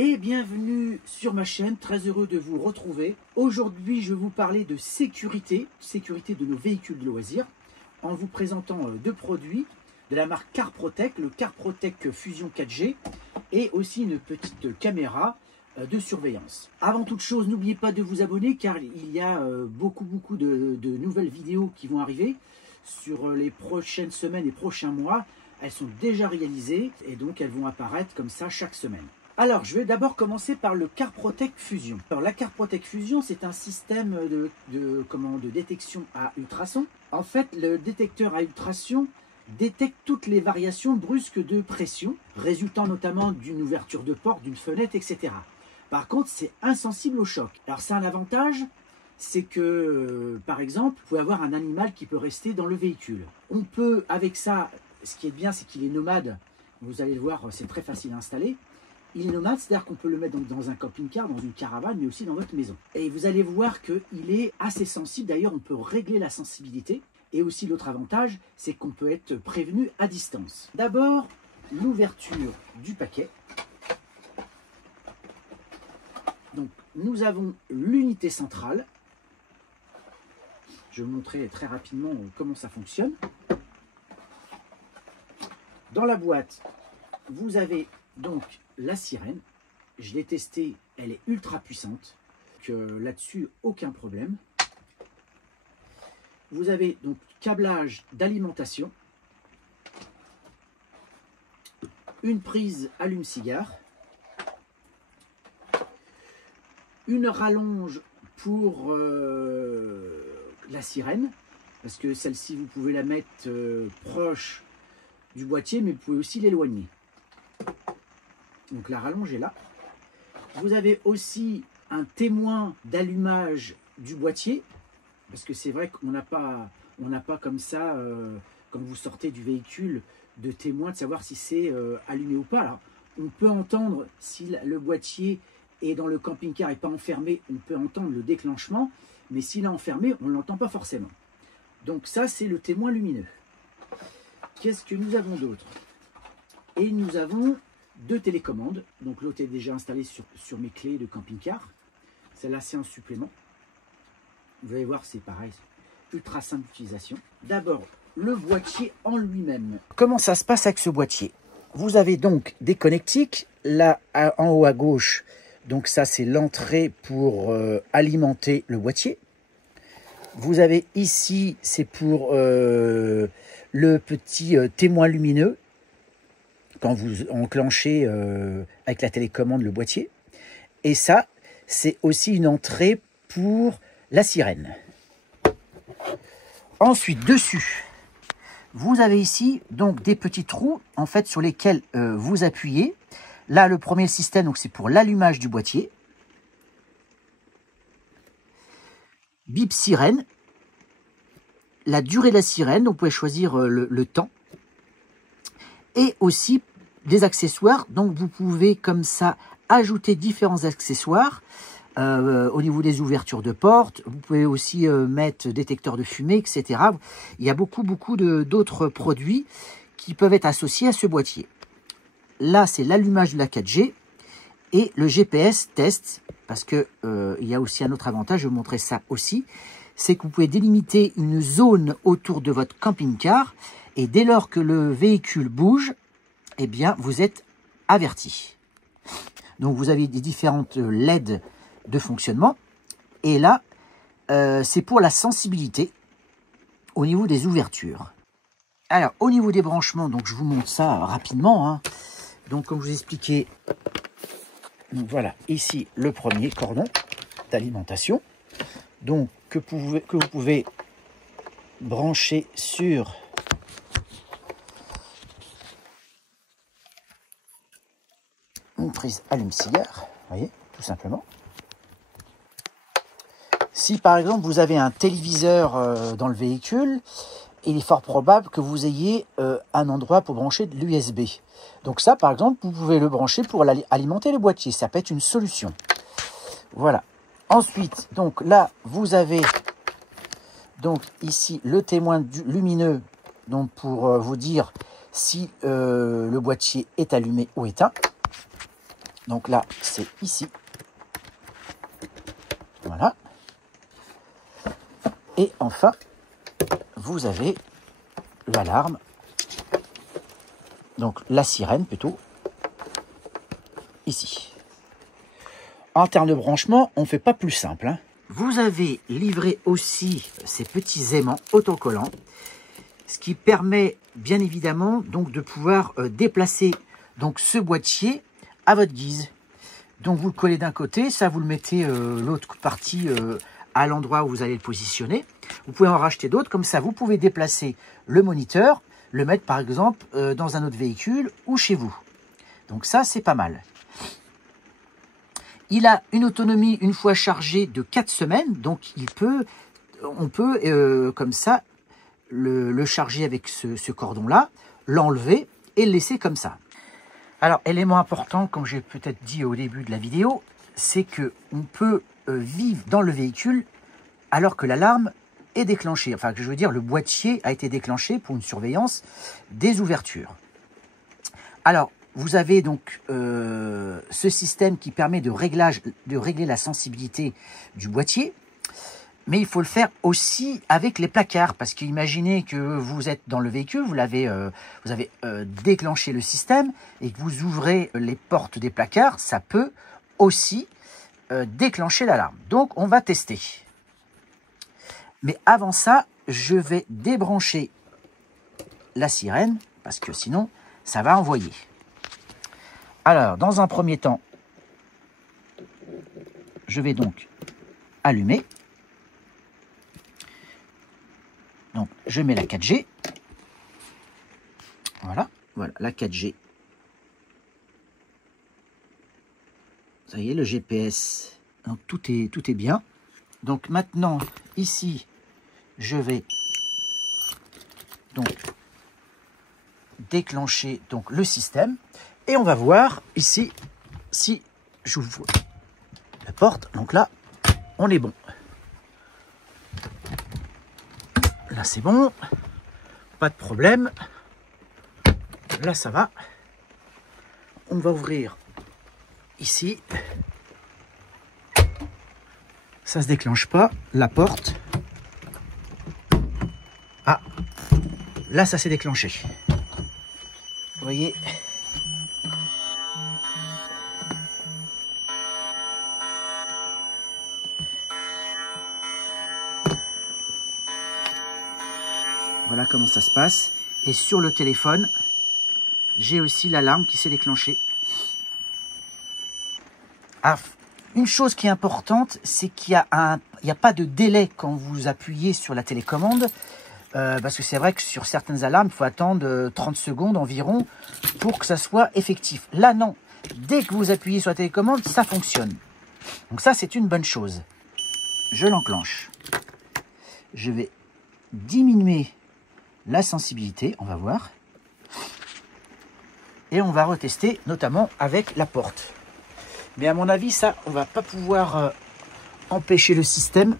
Et bienvenue sur ma chaîne, très heureux de vous retrouver. Aujourd'hui, je vais vous parler de sécurité de nos véhicules de loisirs, en vous présentant deux produits de la marque CarProtec, le CarProtec Fusion 4G, et aussi une petite caméra de surveillance. Avant toute chose, n'oubliez pas de vous abonner, car il y a beaucoup de nouvelles vidéos qui vont arriver sur les prochaines semaines et prochains mois. Elles sont déjà réalisées, et donc elles vont apparaître comme ça chaque semaine. Alors, je vais d'abord commencer par le CarProtec Fusion. Alors, la CarProtec Fusion, c'est un système de détection à ultrasons. En fait, le détecteur à ultrasons détecte toutes les variations brusques de pression, résultant notamment d'une ouverture de porte, d'une fenêtre, etc. Par contre, c'est insensible au choc. Alors, c'est un avantage, c'est que, par exemple, vous pouvez avoir un animal qui peut rester dans le véhicule. On peut, avec ça, ce qui est bien, c'est qu'il est nomade. Vous allez le voir, c'est très facile à installer. Il est nomade, c'est-à-dire qu'on peut le mettre dans un camping-car, dans une caravane, mais aussi dans votre maison. Et vous allez voir qu'il est assez sensible. D'ailleurs, on peut régler la sensibilité. Et aussi, l'autre avantage, c'est qu'on peut être prévenu à distance. D'abord, l'ouverture du paquet. Donc, nous avons l'unité centrale. Je vais vous montrer très rapidement comment ça fonctionne. Dans la boîte, vous avez donc la sirène. Je l'ai testée, elle est ultra puissante. Là-dessus, aucun problème. Vous avez donc câblage d'alimentation, une prise allume-cigare, une rallonge pour la sirène, parce que celle-ci, vous pouvez la mettre proche du boîtier, mais vous pouvez aussi l'éloigner. Donc la rallonge est là. Vous avez aussi un témoin d'allumage du boîtier, parce que c'est vrai qu'on n'a pas comme ça, quand vous sortez du véhicule, de témoin de savoir si c'est allumé ou pas. Alors, on peut entendre, si le boîtier est dans le camping-car et pas enfermé, on peut entendre le déclenchement, mais s'il est enfermé, on ne l'entend pas forcément. Donc ça, c'est le témoin lumineux. Qu'est-ce que nous avons d'autre? Et nous avons deux télécommandes. Donc l'autre est déjà installé sur mes clés de camping-car. Celle-là, c'est un supplément. Vous allez voir, c'est pareil, ultra simple d'utilisation. D'abord, le boîtier en lui-même. Comment ça se passe avec ce boîtier? Vous avez donc des connectiques. Là, en haut à gauche, donc ça, c'est l'entrée pour alimenter le boîtier. Vous avez ici, c'est pour le petit témoin lumineux, quand vous enclenchez avec la télécommande le boîtier. Et ça, c'est aussi une entrée pour la sirène. Ensuite, dessus, vous avez ici donc des petits trous en fait sur lesquels vous appuyez. Là, le premier système, donc c'est pour l'allumage du boîtier. Bip sirène. La durée de la sirène, donc vous pouvez choisir le temps. Et aussi des accessoires, donc vous pouvez comme ça ajouter différents accessoires au niveau des ouvertures de porte. Vous pouvez aussi mettre détecteur de fumée, etc. Il y a beaucoup d'autres produits qui peuvent être associés à ce boîtier. Là, c'est l'allumage de la 4G et le GPS test, parce que il y a aussi un autre avantage, je vais vous montrer ça aussi, c'est que vous pouvez délimiter une zone autour de votre camping-car et dès lors que le véhicule bouge, eh bien, vous êtes averti. Donc, vous avez des différentes LED de fonctionnement. Et là, c'est pour la sensibilité au niveau des ouvertures. Alors, au niveau des branchements, donc je vous montre ça rapidement, hein. Donc, comme je vous ai expliqué, donc voilà, ici, le premier cordon d'alimentation. Donc, que vous pouvez brancher sur une prise allume-cigare, vous voyez, tout simplement. Si par exemple vous avez un téléviseur dans le véhicule, il est fort probable que vous ayez un endroit pour brancher de l'USB. Donc ça, par exemple, vous pouvez le brancher pour alimenter le boîtier. Ça peut être une solution. Voilà. Ensuite, donc là, vous avez donc ici le témoin lumineux, donc pour vous dire si le boîtier est allumé ou éteint. Donc là, c'est ici. Voilà. Et enfin, vous avez l'alarme. Donc la sirène plutôt. Ici. En termes de branchement, on ne fait pas plus simple, hein. Vous avez livré aussi ces petits aimants autocollants, ce qui permet bien évidemment donc de pouvoir déplacer donc ce boîtier à votre guise. Donc vous le collez d'un côté, ça vous le mettez l'autre partie à l'endroit où vous allez le positionner. Vous pouvez en racheter d'autres, comme ça vous pouvez déplacer le moniteur, le mettre par exemple dans un autre véhicule ou chez vous. Donc ça c'est pas mal. Il a une autonomie une fois chargé de 4 semaines, donc on peut comme ça le charger avec ce cordon-là, l'enlever et le laisser comme ça. Alors, élément important, comme j'ai peut-être dit au début de la vidéo, c'est qu'on peut vivre dans le véhicule alors que l'alarme est déclenchée. Enfin, je veux dire, le boîtier a été déclenché pour une surveillance des ouvertures. Alors, vous avez donc ce système qui permet de régler la sensibilité du boîtier, mais il faut le faire aussi avec les placards, parce qu'imaginez que vous êtes dans le véhicule, vous avez déclenché le système et que vous ouvrez les portes des placards, ça peut aussi déclencher l'alarme. Donc on va tester. Mais avant ça, je vais débrancher la sirène, parce que sinon ça va envoyer. Alors, dans un premier temps, je vais donc allumer. Donc, je mets la 4G. Voilà, la 4G. Ça y est, le GPS. Donc, tout est bien. Donc, maintenant, ici, je vais donc déclencher donc, le système. Et on va voir ici si j'ouvre la porte. Donc là, on est bon. Là, c'est bon. Pas de problème. Là, ça va. On va ouvrir ici. Ça se déclenche pas. La porte. Ah. Là, ça s'est déclenché. Vous voyez ? Voilà comment ça se passe. Et sur le téléphone, j'ai aussi l'alarme qui s'est déclenchée. Ah, une chose qui est importante, c'est qu'il n'y a pas de délai quand vous appuyez sur la télécommande. Parce que c'est vrai que sur certaines alarmes, il faut attendre 30 secondes environ pour que ça soit effectif. Là, non. Dès que vous appuyez sur la télécommande, ça fonctionne. Donc ça, c'est une bonne chose. Je l'enclenche. Je vais diminuer la sensibilité, on va voir. Et on va retester, notamment avec la porte. Mais à mon avis, ça, on va pas pouvoir empêcher le système.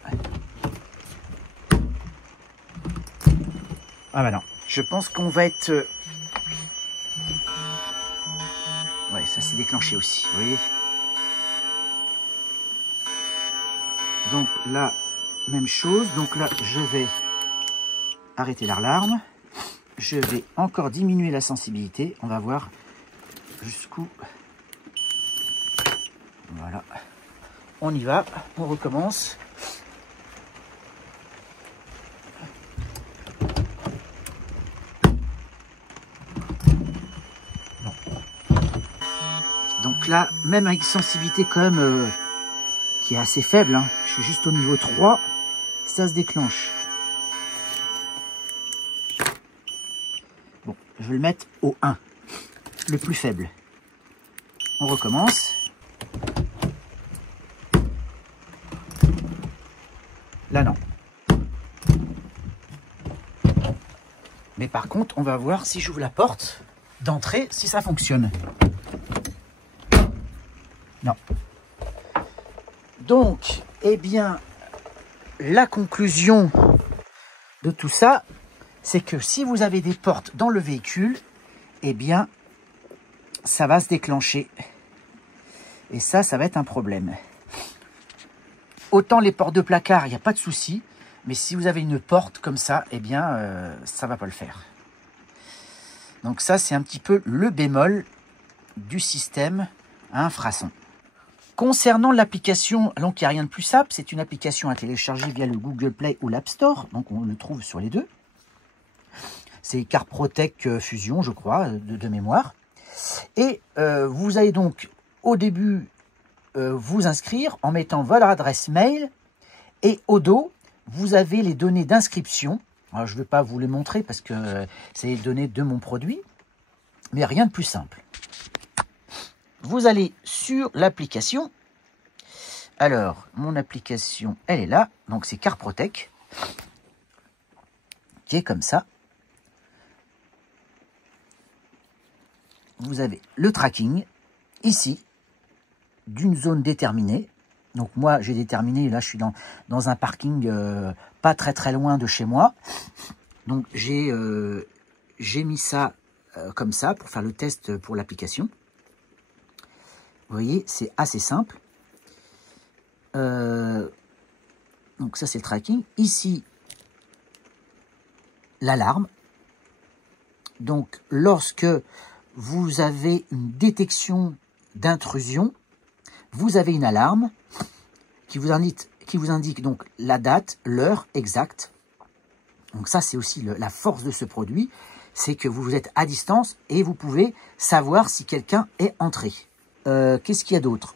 Ah bah non, je pense qu'on va être... Ouais, ça s'est déclenché aussi, vous voyez. Donc là, même chose. Donc là, je vais arrêter l'alarme. Je vais encore diminuer la sensibilité. On va voir jusqu'où. Voilà. On y va. On recommence. Bon. Donc là, même avec sensibilité quand même qui est assez faible, hein. Je suis juste au niveau 3. Ça se déclenche. Bon, je vais le mettre au 1, le plus faible. On recommence. Là, non. Mais par contre, on va voir si j'ouvre la porte d'entrée, si ça fonctionne. Non. Donc, eh bien, la conclusion de tout ça, c'est que si vous avez des portes dans le véhicule, eh bien, ça va se déclencher. Et ça va être un problème. Autant les portes de placard, il n'y a pas de souci. Mais si vous avez une porte comme ça, eh bien, ça ne va pas le faire. Donc ça, c'est un petit peu le bémol du système à infrason. Concernant l'application, donc il n'y a rien de plus simple. C'est une application à télécharger via le Google Play ou l'App Store. Donc on le trouve sur les deux. C'est CarProtect Fusion, je crois, de mémoire. Et vous allez donc au début vous inscrire en mettant votre adresse mail. Et au dos, vous avez les données d'inscription. Alors, je ne vais pas vous les montrer parce que c'est les données de mon produit. Mais rien de plus simple. Vous allez sur l'application. Alors, mon application, elle est là. Donc, c'est CarProtect. Qui est comme ça. Vous avez le tracking. Ici, d'une zone déterminée. Donc moi, j'ai déterminé, là je suis dans un parking pas très loin de chez moi. Donc j'ai mis ça comme ça pour faire le test pour l'application. Vous voyez, c'est assez simple. Donc ça c'est le tracking. Ici, l'alarme. Donc lorsque vous avez une détection d'intrusion, vous avez une alarme qui vous indique donc la date, l'heure exacte. Donc ça, c'est aussi la force de ce produit, c'est que vous êtes à distance et vous pouvez savoir si quelqu'un est entré. Qu'est-ce qu'il y a d'autre?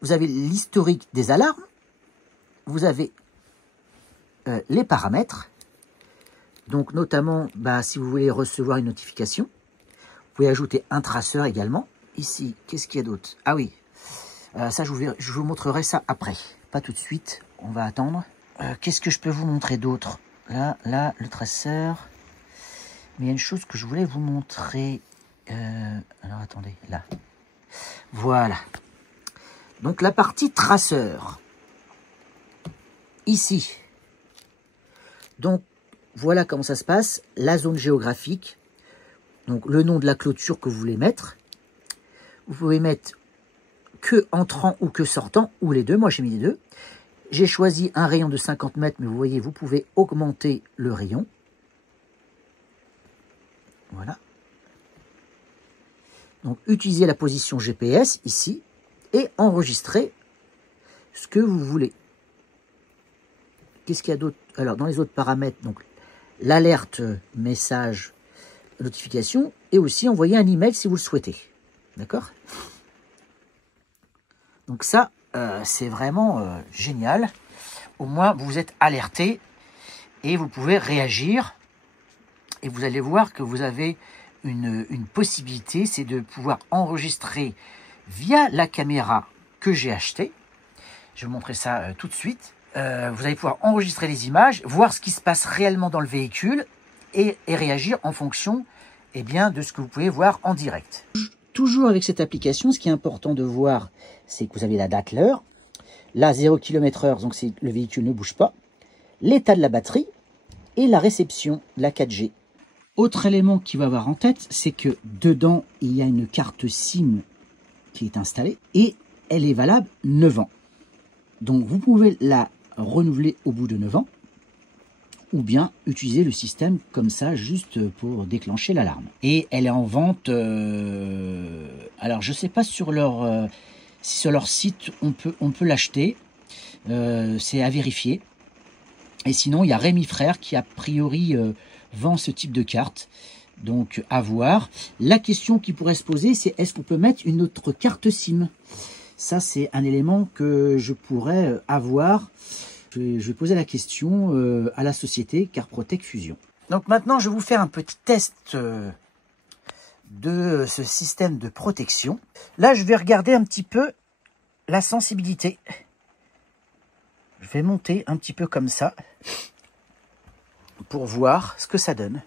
Vous avez l'historique des alarmes, vous avez les paramètres, donc notamment si vous voulez recevoir une notification, vous pouvez ajouter un traceur également. Ici, qu'est-ce qu'il y a d'autre? Ah oui, ça, je vous montrerai ça après. Pas tout de suite, on va attendre. Qu'est-ce que je peux vous montrer d'autre? Là, le traceur. Mais il y a une chose que je voulais vous montrer. Alors, attendez, là. Voilà. Donc, la partie traceur. Ici. Donc, voilà comment ça se passe. La zone géographique. Donc, le nom de la clôture que vous voulez mettre. Vous pouvez mettre que entrant ou que sortant, ou les deux. Moi, j'ai mis les deux. J'ai choisi un rayon de 50 mètres, mais vous voyez, vous pouvez augmenter le rayon. Voilà. Donc, utilisez la position GPS ici et enregistrez ce que vous voulez. Qu'est-ce qu'il y a d'autre? Alors, dans les autres paramètres, donc l'alerte, message, notification, et aussi envoyer un email si vous le souhaitez. D'accord? Donc ça, c'est vraiment génial. Au moins, vous êtes alerté et vous pouvez réagir. Et vous allez voir que vous avez une possibilité, c'est de pouvoir enregistrer via la caméra que j'ai achetée. Je vais vous montrer ça tout de suite. Vous allez pouvoir enregistrer les images, voir ce qui se passe réellement dans le véhicule et réagir en fonction de ce que vous pouvez voir en direct. Toujours avec cette application, ce qui est important de voir, c'est que vous avez la date, l'heure. Là, 0 km/h, donc le véhicule ne bouge pas. L'état de la batterie et la réception de la 4G. Autre élément qu'il va avoir en tête, c'est que dedans, il y a une carte SIM qui est installée et elle est valable 9 ans. Donc, vous pouvez la renouveler au bout de 9 ans ou bien utiliser le système comme ça, juste pour déclencher l'alarme. Et elle est en vente, alors je ne sais pas sur si sur leur site on peut l'acheter, c'est à vérifier. Et sinon, il y a Rémi Frères qui a priori vend ce type de carte, donc à voir. La question qui pourrait se poser, c'est est-ce qu'on peut mettre une autre carte SIM? Ça, c'est un élément que je pourrais avoir. Je vais poser la question à la société CarProtect Fusion. Donc maintenant, je vais vous faire un petit test de ce système de protection. Là, je vais regarder un petit peu la sensibilité. Je vais monter un petit peu comme ça pour voir ce que ça donne.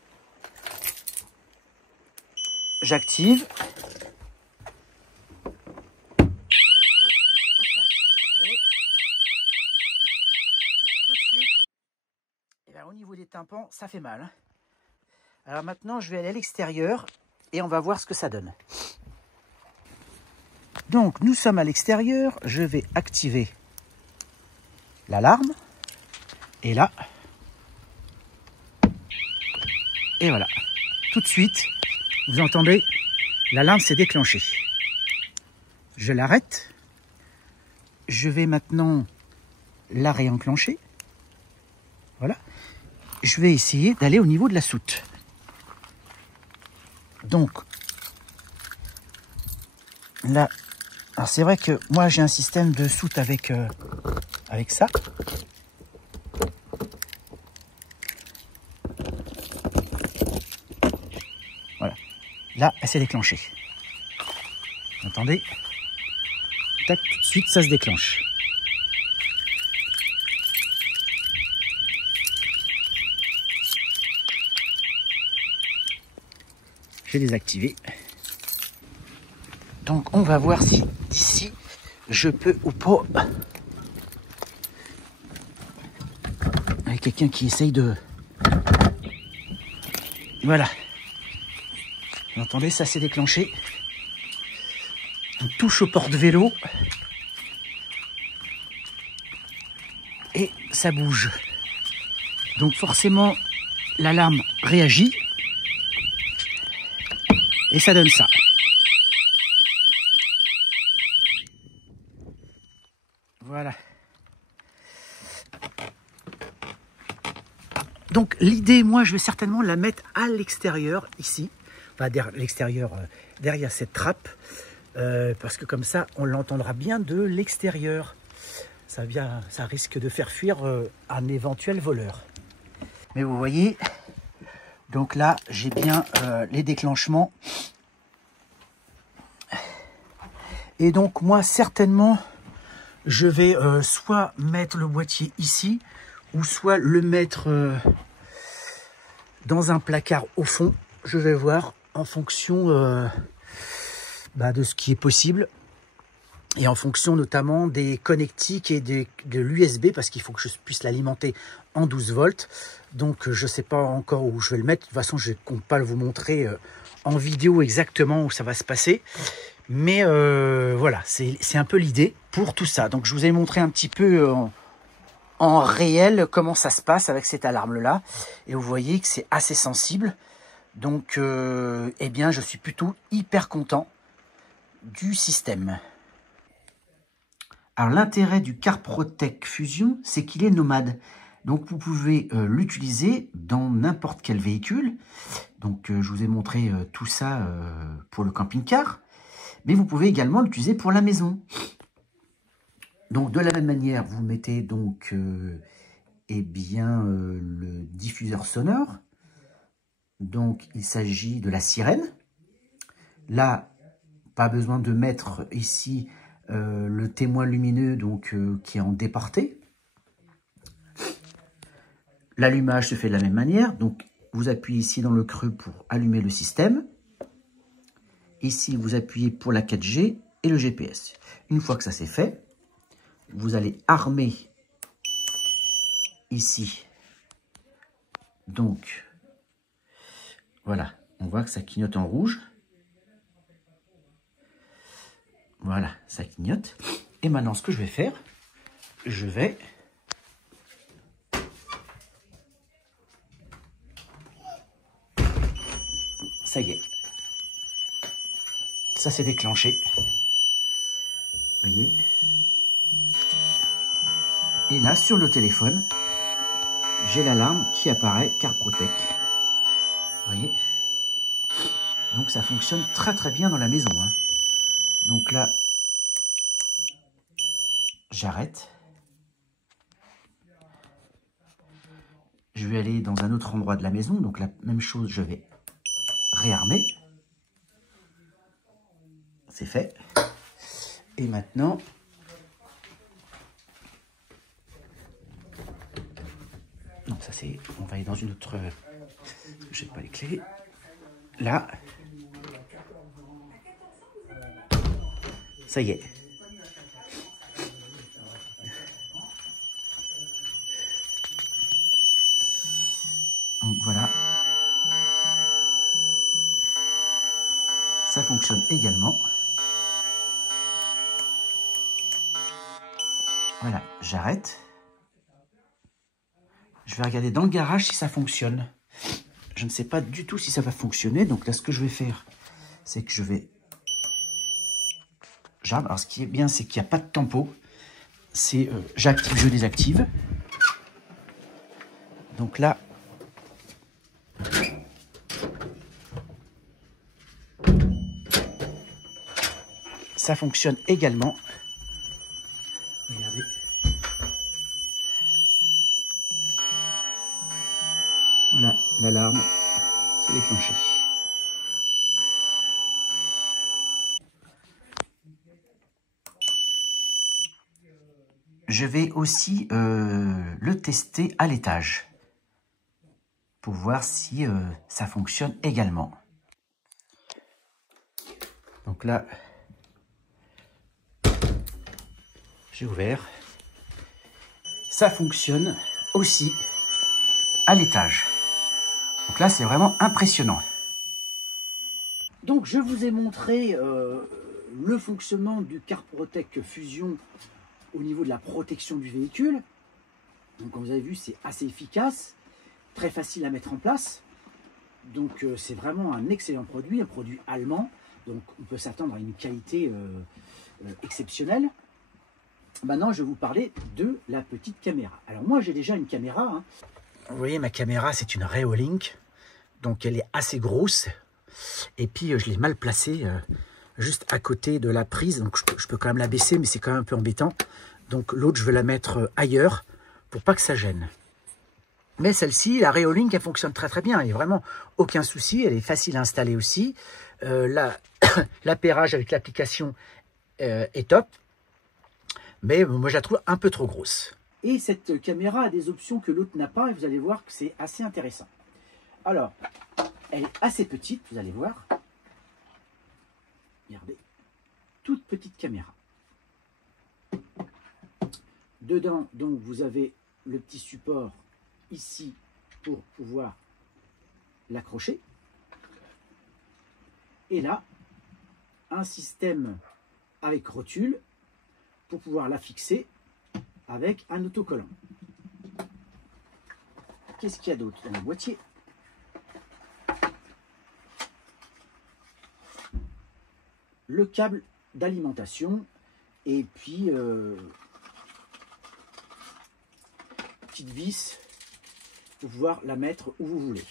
J'active. Au niveau des tympans, ça fait mal. Alors maintenant, je vais aller à l'extérieur et on va voir ce que ça donne. Donc nous sommes à l'extérieur, je vais activer l'alarme. Et là, et voilà, tout de suite, vous entendez, l'alarme s'est déclenchée. Je l'arrête. Je vais maintenant la réenclencher. Voilà. Je vais essayer d'aller au niveau de la soute. Donc, là, alors c'est vrai que moi j'ai un système de soute avec ça. Voilà. Là, elle s'est déclenchée. Vous entendez? Tac, tout de suite, ça se déclenche. J'ai désactivé. Donc, on va voir si d'ici, je peux ou pas. Il y a quelqu'un qui essaye de... Voilà. Vous entendez, ça s'est déclenché. On touche au porte-vélo. Et ça bouge. Donc forcément, l'alarme réagit. Et ça donne ça. Voilà. Donc l'idée, moi, je vais certainement la mettre à l'extérieur, ici. Enfin, l'extérieur, derrière cette trappe. Parce que comme ça, on l'entendra bien de l'extérieur. Ça risque de faire fuir un éventuel voleur. Mais vous voyez, donc là, j'ai bien les déclenchements. Et donc moi, certainement, je vais soit mettre le boîtier ici, ou soit le mettre dans un placard au fond. Je vais voir en fonction de ce qui est possible. Et en fonction notamment des connectiques et de l'USB, parce qu'il faut que je puisse l'alimenter en 12 volts. Donc je ne sais pas encore où je vais le mettre. De toute façon, je ne compte pas vous montrer en vidéo exactement où ça va se passer. Mais voilà, c'est un peu l'idée pour tout ça. Donc je vous ai montré un petit peu en réel comment ça se passe avec cette alarme-là. Et vous voyez que c'est assez sensible. Donc eh bien, je suis plutôt hyper content du système. Alors l'intérêt du CarProtect Fusion, c'est qu'il est nomade. Donc vous pouvez l'utiliser dans n'importe quel véhicule. Donc je vous ai montré tout ça pour le camping-car. Mais vous pouvez également l'utiliser pour la maison. Donc de la même manière, vous mettez donc le diffuseur sonore. Donc il s'agit de la sirène. Là, pas besoin de mettre ici le témoin lumineux donc qui est en déporté. L'allumage se fait de la même manière. Donc vous appuyez ici dans le creux pour allumer le système. Ici vous appuyez pour la 4G et le GPS. Une fois que ça c'est fait, vous allez armer ici. Donc voilà, on voit que ça clignote en rouge. Voilà, ça clignote. Et maintenant, ce que je vais faire, je vais... Ça y est. Ça s'est déclenché. Vous voyez. Et là, sur le téléphone, j'ai l'alarme qui apparaît, CarProtect. Vous voyez. Donc, ça fonctionne très très bien dans la maison. Hein. Donc là, j'arrête. Je vais aller dans un autre endroit de la maison. Donc la même chose, je vais réarmer. C'est fait. Et maintenant, non, ça c'est... On va aller dans une autre... Je n'ai pas les clés. Là. Ça y est. Donc voilà. Ça fonctionne également. Voilà, j'arrête. Je vais regarder dans le garage si ça fonctionne. Je ne sais pas du tout si ça va fonctionner. Donc là, ce que je vais faire, c'est que je vais... J'arme. Alors, ce qui est bien, c'est qu'il n'y a pas de tempo. C'est j'active, je désactive. Donc là... Ça fonctionne également. Regardez. Voilà, l'alarme s'est déclenchée. Je vais aussi le tester à l'étage pour voir si ça fonctionne également. Donc là, j'ai ouvert. Ça fonctionne aussi à l'étage. Donc là, c'est vraiment impressionnant. Donc, je vous ai montré le fonctionnement du CarProtect Fusion au niveau de la protection du véhicule. Donc, comme vous avez vu, c'est assez efficace, très facile à mettre en place. Donc, c'est vraiment un excellent produit, un produit allemand. Donc, on peut s'attendre à une qualité exceptionnelle. Maintenant, je vais vous parler de la petite caméra. Alors, moi, j'ai déjà une caméra. Hein. Vous voyez, ma caméra, c'est une Reolink. Donc, elle est assez grosse. Et puis, je l'ai mal placée juste à côté de la prise. Donc, je peux quand même la baisser, mais c'est quand même un peu embêtant. Donc, l'autre, je vais la mettre ailleurs pour pas que ça gêne. Mais celle-ci, la Reolink, elle fonctionne très très bien. Il n'y a vraiment aucun souci. Elle est facile à installer aussi. L'appairage avec l'application est top. Mais moi, je la trouve un peu trop grosse. Et cette caméra a des options que l'autre n'a pas. Et vous allez voir que c'est assez intéressant. Alors, elle est assez petite, vous allez voir. Regardez. Toute petite caméra. Dedans, donc, vous avez le petit support ici pour pouvoir l'accrocher. Et là, un système avec rotule pour pouvoir la fixer avec un autocollant. Qu'est-ce qu'il y a d'autre dans le boîtier? Le câble d'alimentation et puis petite vis pour pouvoir la mettre où vous voulez.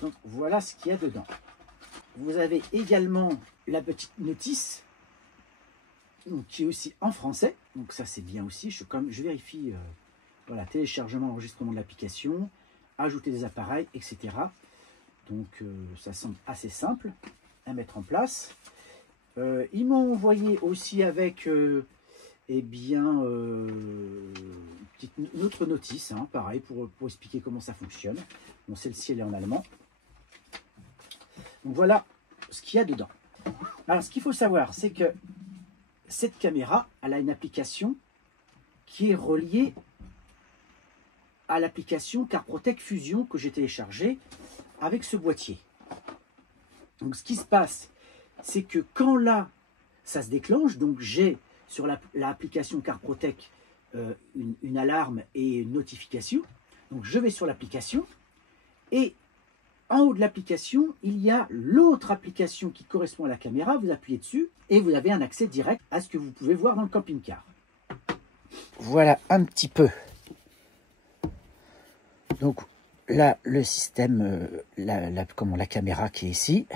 Donc voilà ce qu'il y a dedans. Vous avez également la petite notice donc, qui est aussi en français. Donc ça c'est bien aussi. Je vérifie voilà, téléchargement, enregistrement de l'application, ajouter des appareils, etc. Donc ça semble assez simple à mettre en place. Ils m'ont envoyé aussi avec eh bien, une autre notice, hein, pareil, pour expliquer comment ça fonctionne. Bon, celle-ci, elle est en allemand. Donc voilà ce qu'il y a dedans. Alors, ce qu'il faut savoir, c'est que cette caméra, elle a une application qui est reliée à l'application CarProtect Fusion que j'ai téléchargée avec ce boîtier. Donc, ce qui se passe, c'est que quand là, ça se déclenche, donc j'ai sur l'application CarProtect une alarme et une notification. Donc, je vais sur l'application et en haut de l'application, il y a l'autre application qui correspond à la caméra. Vous appuyez dessus et vous avez un accès direct à ce que vous pouvez voir dans le camping-car. Voilà un petit peu. Donc là, le système, la caméra qui est ici.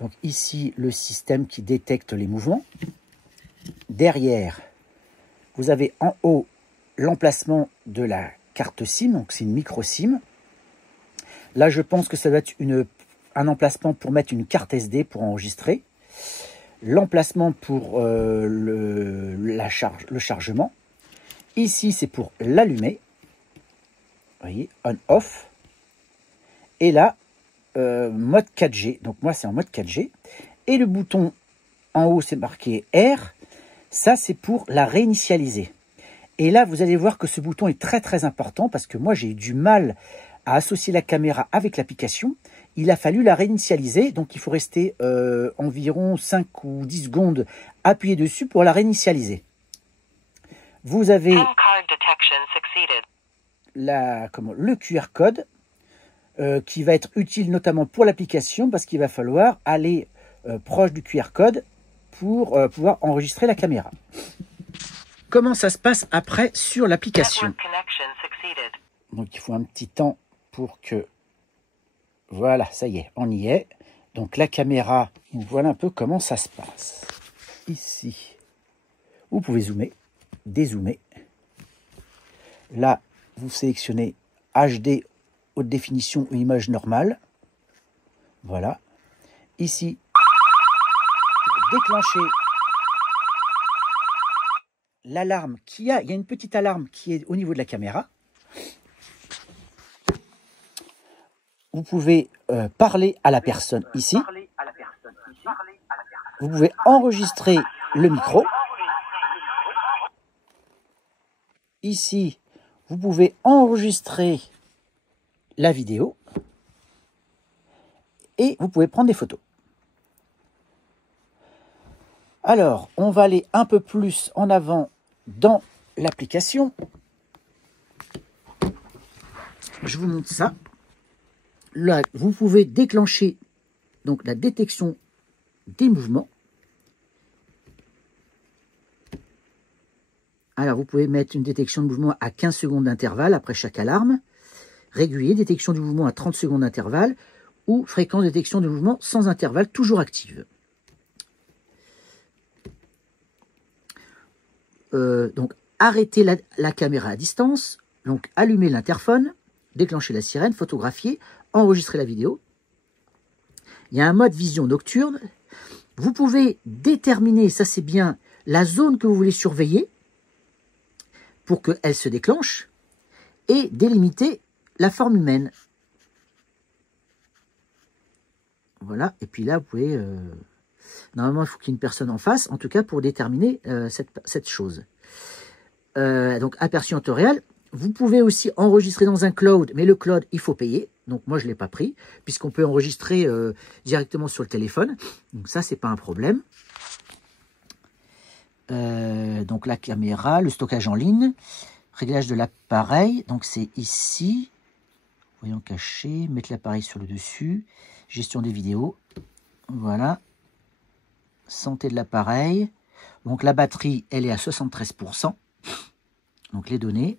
Donc ici, le système qui détecte les mouvements. Derrière, vous avez en haut l'emplacement de la carte SIM. Donc c'est une micro SIM. Là, je pense que ça doit être un emplacement pour mettre une carte SD pour enregistrer. L'emplacement pour le chargement. Ici, c'est pour l'allumer. Vous voyez, on-off. Et là, mode 4G. Donc moi, c'est en mode 4G. Et le bouton en haut, c'est marqué R. Ça, c'est pour la réinitialiser. Et là, vous allez voir que ce bouton est très très important parce que moi, j'ai eu du mal à associer la caméra avec l'application, il a fallu la réinitialiser. Donc il faut rester environ 5 ou 10 secondes appuyé dessus pour la réinitialiser. Vous avez le QR code qui va être utile notamment pour l'application parce qu'il va falloir aller proche du QR code pour pouvoir enregistrer la caméra. Comment ça se passe après sur l'application? Donc il faut un petit temps pour que... Voilà, ça y est, on y est. Donc la caméra, voilà un peu comment ça se passe. Ici, vous pouvez zoomer, dézoomer. Là, vous sélectionnez HD, haute définition ou image normale. Voilà. Ici, pour déclencher l'alarme il y a une petite alarme qui est au niveau de la caméra. Vous pouvez parler à la personne ici. Vous pouvez enregistrer le micro. Ici, vous pouvez enregistrer la vidéo. Et vous pouvez prendre des photos. Alors, on va aller un peu plus en avant dans l'application. Je vous montre ça. Là, vous pouvez déclencher donc la détection des mouvements. Alors, vous pouvez mettre une détection de mouvement à 15 secondes d'intervalle après chaque alarme. Régulier, détection du mouvement à 30 secondes d'intervalle. Ou fréquence de détection de mouvement sans intervalle, toujours active. Donc, arrêter la caméra à distance. Donc, allumer l'interphone. Déclencher la sirène, photographier, enregistrer la vidéo. Il y a un mode vision nocturne. Vous pouvez déterminer, ça c'est bien, la zone que vous voulez surveiller pour qu'elle se déclenche et délimiter la forme humaine. Voilà, et puis là vous pouvez... Normalement il faut qu'il y ait une personne en face, en tout cas pour déterminer cette chose. Donc aperçu en temps réel. Vous pouvez aussi enregistrer dans un cloud, mais le cloud, il faut payer. Donc moi, je ne l'ai pas pris, puisqu'on peut enregistrer directement sur le téléphone. Donc ça, c'est pas un problème. Donc la caméra, le stockage en ligne, réglage de l'appareil. Donc c'est ici. Voyons caché, mettre l'appareil sur le dessus. Gestion des vidéos. Voilà. Santé de l'appareil. Donc la batterie, elle est à 73%. Donc les données.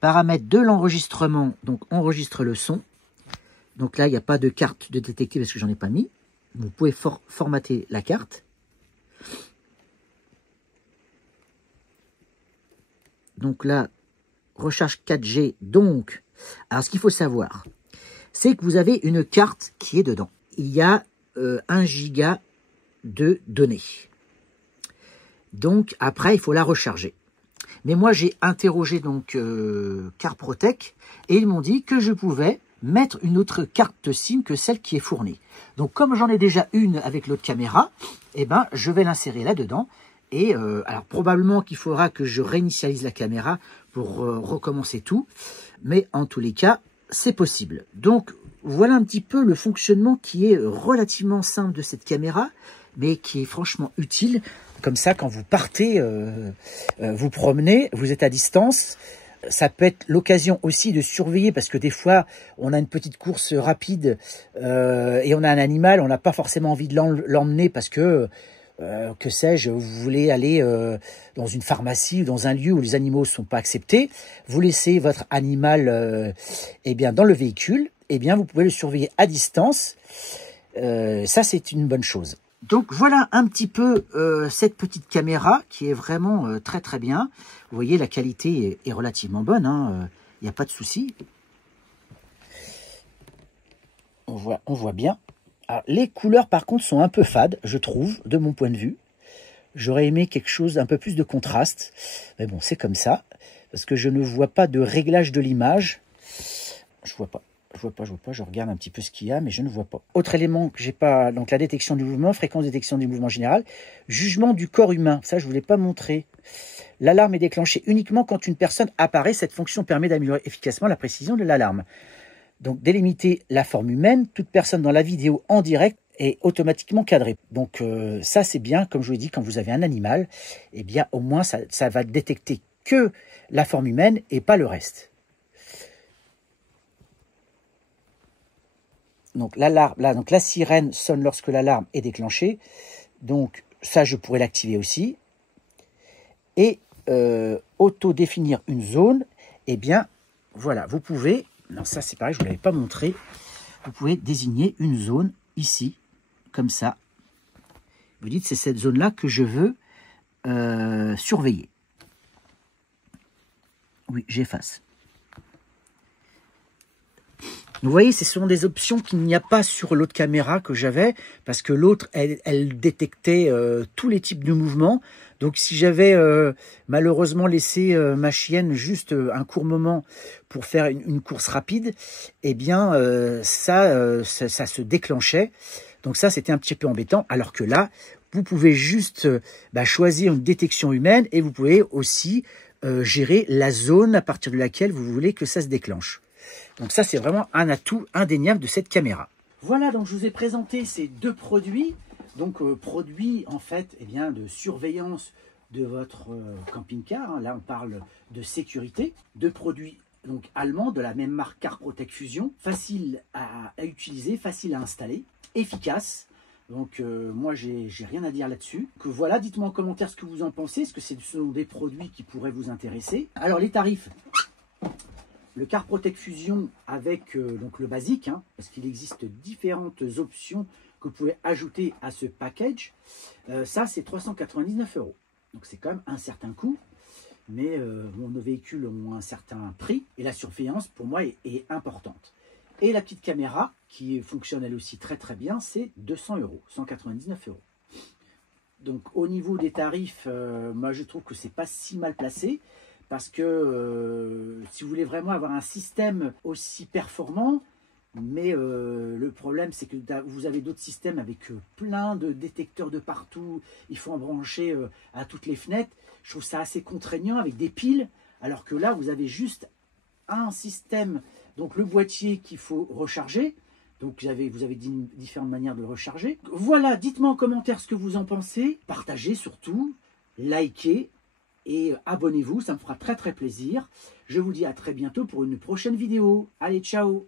Paramètres de l'enregistrement, donc enregistre le son. Donc là, il n'y a pas de carte de détecter parce que j'en ai pas mis. Vous pouvez formater la carte. Donc là, recharge 4G. Donc, alors ce qu'il faut savoir, c'est que vous avez une carte qui est dedans. Il y a 1 giga de données. Donc après, il faut la recharger. Mais moi, j'ai interrogé donc CarProtec et ils m'ont dit que je pouvais mettre une autre carte SIM que celle qui est fournie. Donc, comme j'en ai déjà une avec l'autre caméra, eh ben, je vais l'insérer là-dedans. Et alors, probablement qu'il faudra que je réinitialise la caméra pour recommencer tout. Mais en tous les cas, c'est possible. Donc, voilà un petit peu le fonctionnement qui est relativement simple de cette caméra, mais qui est franchement utile. Comme ça, quand vous partez, vous promenez, vous êtes à distance, ça peut être l'occasion aussi de surveiller, parce que des fois, on a une petite course rapide et on a un animal, on n'a pas forcément envie de l'emmener parce que sais-je, vous voulez aller dans une pharmacie ou dans un lieu où les animaux ne sont pas acceptés, vous laissez votre animal eh bien, dans le véhicule, eh bien, vous pouvez le surveiller à distance. Ça, c'est une bonne chose. Donc voilà un petit peu cette petite caméra qui est vraiment très très bien. Vous voyez, la qualité est relativement bonne, hein, il n'y a pas de souci. On voit bien. Alors, les couleurs par contre sont un peu fades, je trouve, de mon point de vue. J'aurais aimé quelque chose d'un peu plus de contraste. Mais bon, c'est comme ça, parce que je ne vois pas de réglage de l'image. Je vois pas. Je regarde un petit peu ce qu'il y a, mais je ne vois pas. Autre élément que j'ai pas, donc la détection du mouvement, fréquence de détection du mouvement général, jugement du corps humain, ça je ne vous l'ai pas montré. L'alarme est déclenchée uniquement quand une personne apparaît. Cette fonction permet d'améliorer efficacement la précision de l'alarme. Donc, délimiter la forme humaine. Toute personne dans la vidéo en direct est automatiquement cadrée. Donc, ça, c'est bien. Comme je vous l'ai dit, quand vous avez un animal, eh bien, au moins, ça va détecter que la forme humaine et pas le reste. Donc, l'alarme, là, donc la sirène sonne lorsque l'alarme est déclenchée. Donc, ça, je pourrais l'activer aussi. Et auto-définir une zone, eh bien, voilà, vous pouvez, non, ça c'est pareil, je ne vous l'avais pas montré, vous pouvez désigner une zone ici, comme ça. Vous dites, c'est cette zone-là que je veux surveiller. Oui, j'efface. Vous voyez, ce sont des options qu'il n'y a pas sur l'autre caméra que j'avais, parce que l'autre, elle détectait tous les types de mouvements. Donc, si j'avais malheureusement laissé ma chienne juste un court moment pour faire une course rapide, eh bien, ça se déclenchait. Donc ça, c'était un petit peu embêtant. Alors que là, vous pouvez juste choisir une détection humaine et vous pouvez aussi gérer la zone à partir de laquelle vous voulez que ça se déclenche. Donc ça, c'est vraiment un atout indéniable de cette caméra. Voilà, donc je vous ai présenté ces deux produits. Donc produits en fait de surveillance de votre camping-car. Là, on parle de sécurité. Deux produits donc allemands de la même marque CarProtect Fusion. Facile à utiliser, facile à installer, efficace. Donc moi, j'ai rien à dire là-dessus. Voilà, dites-moi en commentaire ce que vous en pensez. Est-ce que ce sont des produits qui pourraient vous intéresser? Alors les tarifs. Le CarProtect Fusion avec donc le basique, parce qu'il existe différentes options que vous pouvez ajouter à ce package. Ça, c'est 399 €. Donc, c'est quand même un certain coût. Mais nos véhicules ont un certain prix. Et la surveillance, pour moi, est importante. Et la petite caméra, qui fonctionne elle aussi très très bien, c'est 200 €, 199 €. Donc, au niveau des tarifs, moi, je trouve que c'est pas si mal placé. Parce que si vous voulez vraiment avoir un système aussi performant, mais le problème c'est que vous avez d'autres systèmes avec plein de détecteurs de partout, il faut en brancher à toutes les fenêtres. Je trouve ça assez contraignant avec des piles, alors que là vous avez juste un système, donc le boîtier qu'il faut recharger. Donc vous avez différentes manières de le recharger. Voilà, dites-moi en commentaire ce que vous en pensez, partagez surtout, likez. Et abonnez-vous, ça me fera très très plaisir. Je vous dis à très bientôt pour une prochaine vidéo. Allez, ciao!